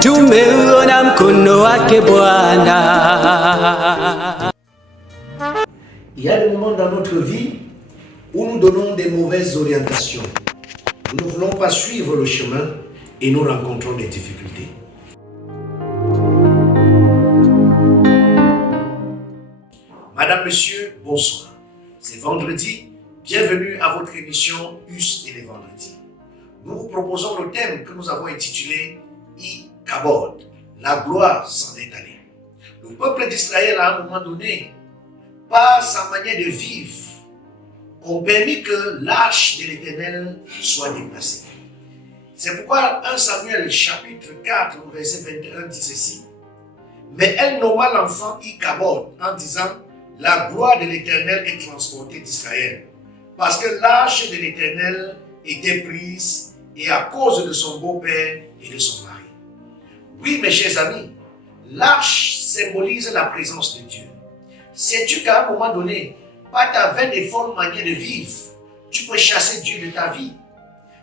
Tumeona mkono wake Bwana. Il y a des moments dans notre vie où nous donnons des mauvaises orientations. Nous ne voulons pas suivre le chemin et nous rencontrons des difficultés. Madame, Monsieur, bonsoir. C'est vendredi. Bienvenue à votre émission Us et les vendredis. Nous vous proposons le thème que nous avons intitulé Ikabod, la gloire s'en est allée. Le peuple d'Israël, à un moment donné, par sa manière de vivre, ont permis que l'arche de l'Éternel soit déplacée. C'est pourquoi 1 Samuel chapitre 4, verset 21 dit ceci. Mais elle nomma l'enfant Ikabod en disant, la gloire de l'Éternel est transportée d'Israël, parce que l'arche de l'Éternel était prise et à cause de son beau-père et de son mari. Oui, mes chers amis, l'arche symbolise la présence de Dieu. Sais-tu qu'à un moment donné, par ta vaine et folle manière de vivre, tu peux chasser Dieu de ta vie?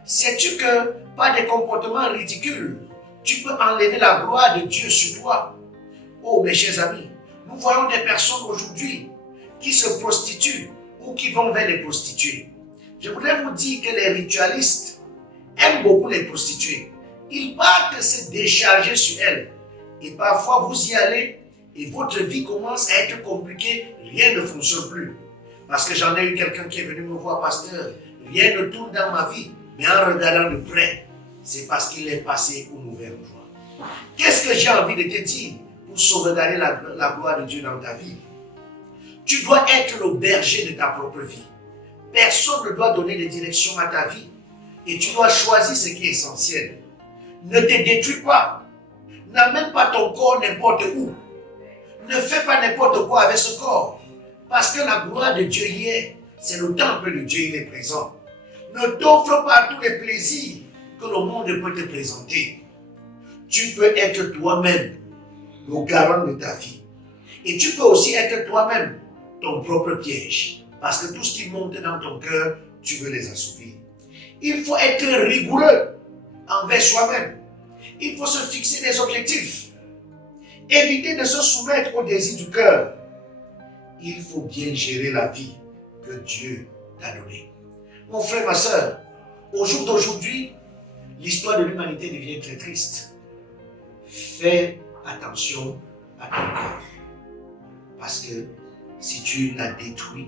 Sais-tu que par des comportements ridicules, tu peux enlever la gloire de Dieu sur toi? Oh, mes chers amis, nous voyons des personnes aujourd'hui qui se prostituent ou qui vont vers les prostituées. Je voudrais vous dire que les ritualistes aiment beaucoup les prostituées. Ils partent se décharger sur elles. Et parfois, vous y allez et votre vie commence à être compliquée, rien ne fonctionne plus. Parce que j'en ai eu quelqu'un qui est venu me voir, pasteur, rien ne tourne dans ma vie, mais en regardant de près, c'est parce qu'il est passé au mauvais endroit. Qu'est-ce que j'ai envie de te dire pour sauvegarder la gloire de Dieu dans ta vie? Tu dois être le berger de ta propre vie. Personne ne doit donner de direction à ta vie. Et tu dois choisir ce qui est essentiel. Ne te détruis pas. N'amène pas ton corps n'importe où. Ne fais pas n'importe quoi avec ce corps. Parce que la gloire de Dieu y est. C'est le temple de Dieu, il est présent. Ne t'offre pas tous les plaisirs que le monde peut te présenter. Tu peux être toi-même le garant de ta vie. Et tu peux aussi être toi-même ton propre piège. Parce que tout ce qui monte dans ton cœur, tu veux les assouvir. Il faut être rigoureux envers soi-même. Il faut se fixer des objectifs. Éviter de se soumettre aux désirs du cœur. Il faut bien gérer la vie que Dieu t'a donnée. Mon frère, ma soeur, au jour d'aujourd'hui, l'histoire de l'humanité devient très triste. Fais attention à ton cœur. Parce que si tu l'as détruit,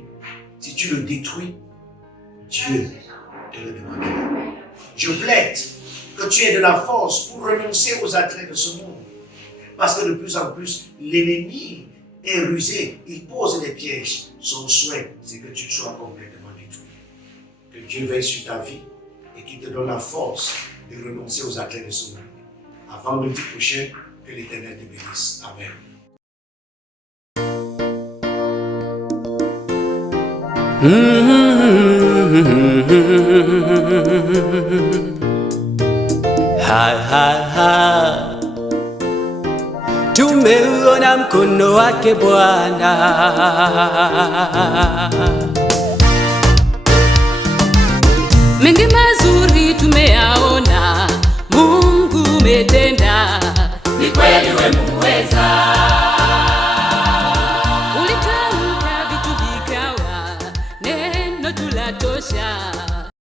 si tu le détruis, Dieu te le demandera. Je plaide que tu aies de la force pour renoncer aux attraits de ce monde. Parce que de plus en plus, l'ennemi est rusé, il pose des pièges. Son souhait, c'est que tu sois complètement détruit. Que Dieu veille sur ta vie et qu'il te donne la force de renoncer aux attraits de ce monde. À vendredi prochain, que l'Éternel te bénisse. Amen. Tumeona mkono wake Bwana. Mengi mazuri tumeyaona, Mungu umetenda. Ni kweli wewe muweza. Ulitamka vitu vikawa, neno tulatosha.